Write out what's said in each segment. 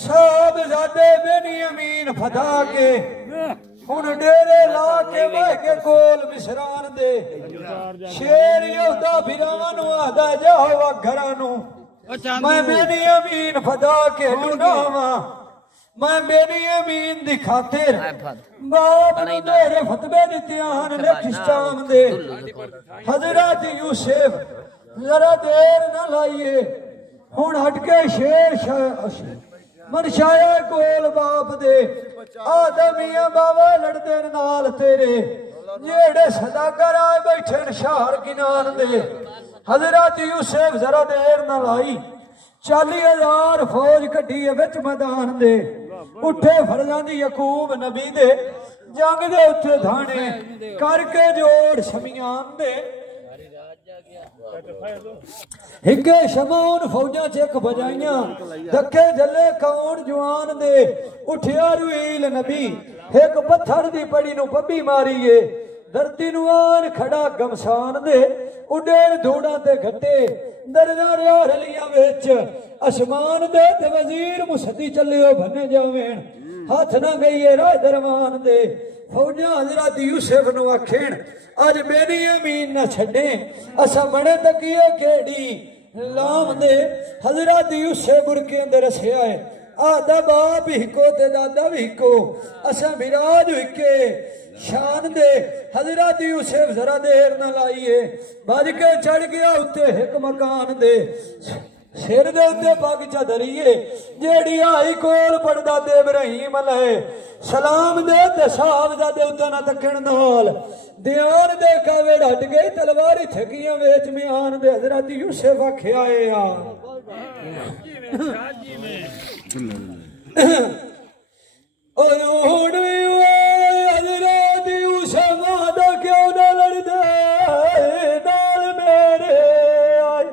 साहबजादे बेनियामीन फदा के हुन डेरे ला के बह के कोल मिसरान दे शेर यहूदा फिरावां नूं आखदा जाओ घरां नूं मैं बेनियामीन फदा के ढूंढावां मैं बेनियामीन दी खातिर बाप नूं तेरे फतवे दित्ते आन लिखिस्तान दे हजरत यूसुफ जरा देर न लाइए हुन हटके शेर मनशाया कोल बाप दे आदमिया बाबा लड़दे नाल तेरे जेड़े सदागर आए बैठे शहर किनार दे हजरत यूसुफ जरा देर न लाई 40,000 फौज कड्डी विच मैदान दे उठे फरजां दी यकूब नबी दे जंग दे उत्ते धाने करके जोड़ शमियान दे हिके शमाउन फौजां चेक बजाइयां धक्के जले कौन जवान दे उठिया रुईल नबी एक पत्थर दी पड़ी नूं पब्बी मारीए धरती नूं आन खड़ा गमसान दे उडेर धूड़ा ते घटे दरजा रियार लिया विच आसमान दे ते वजीर मुसदी चलियो भन्ने जावेन हाथ ना गईए राज दरमान दे फौजा हजरत यूसुफ नूं आखेण अज बेनियामीन ना छड्डे असा बड़े तकिए केड़ी लाम दे हजरत यूसुफ बुरके अंदर रसिया है आदा बाप हिको ते दादा भी हिको असा विराज हिके शान दे हजरत यूसुफ जरा देर न लाइए बज के चढ़ गया उत्ते एक मकान दे सिर दे उत्ते पग चदरिए जेड़ी आई कोल पड़दा ते इब्राहिम लए सलाम दे ते साहबजादे उत्ते ना तकण नाल ध्यान दे कावे हट गई तलवारी थकियां वेच म्यान दे हजरत यूसुफ आखिया ए आ ओए हुण हजरत यूसुफ दा क्यों ना लड़दे नाल मेरे आई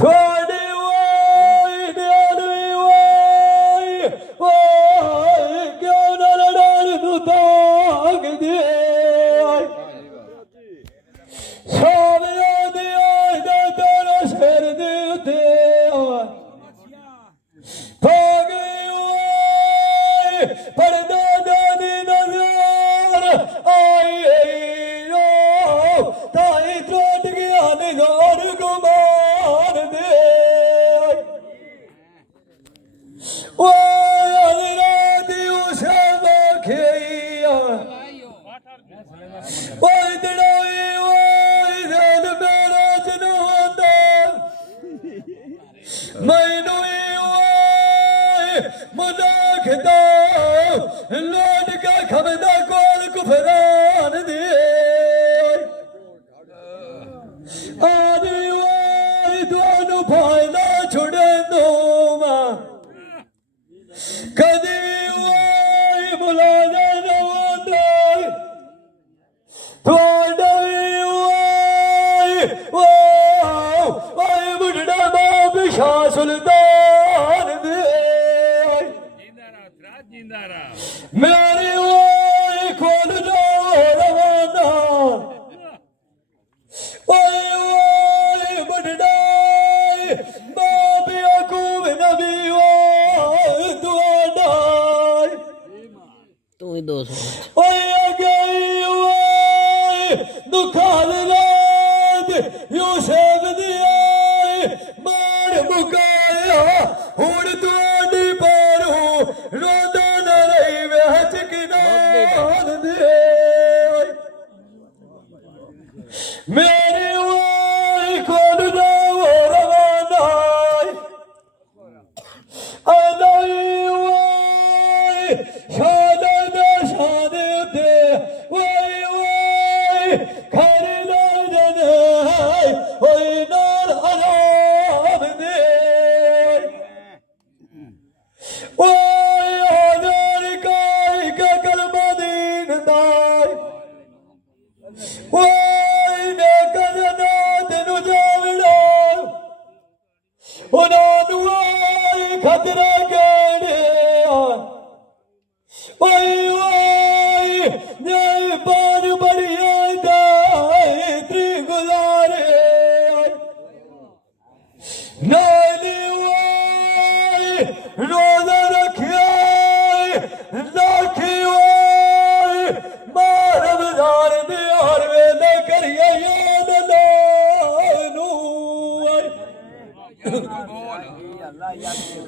थोड़ी ओए न्याली ओए क्यों ना लड़ान नूं तांग दे आई साविया दी आई दे तेरे सिर दे उत्ते आई भाग ओए पर्दा दी नजर आई ओ ताई टूट गया निगार गुमान दे ओ हजरत यूसुफ आखिया ओ दड़ोई ओ दिल मेरा जनादा मैनू मुदाखदा लौट का खबदा कोल कुफरान दे आदमी ओए दोनों फायदा छुड़े दो कदी ओए मुलाजा न होंदा थोड़ा ओए ओए बुढ़ड़ा बाप शाह सुल्तान दे मेरी ओए खोल दो रवाना ओए ओए बुढ़ड़ा बाप याकूब नबी ओए दुआदा तू ही दोस्त ओए गई ओए दुखाल रात यूसुफ दी मार मुकाया हुण तुआडी पारू रोदा न रही वेच किनार दे मेरी ओए खोल दो रवाना अलाई ओए शादा दा शादे उते ओए ओए खरी दा जने ओए नाल हराम दे ओए हजार काई का कलमा दीन दाई ओए ने कजना तेनु जावड़ा उन्होंने ओए खतरा केड़े ओए ओए ने पान बड़ी आई दाई त्री गुजारे नाली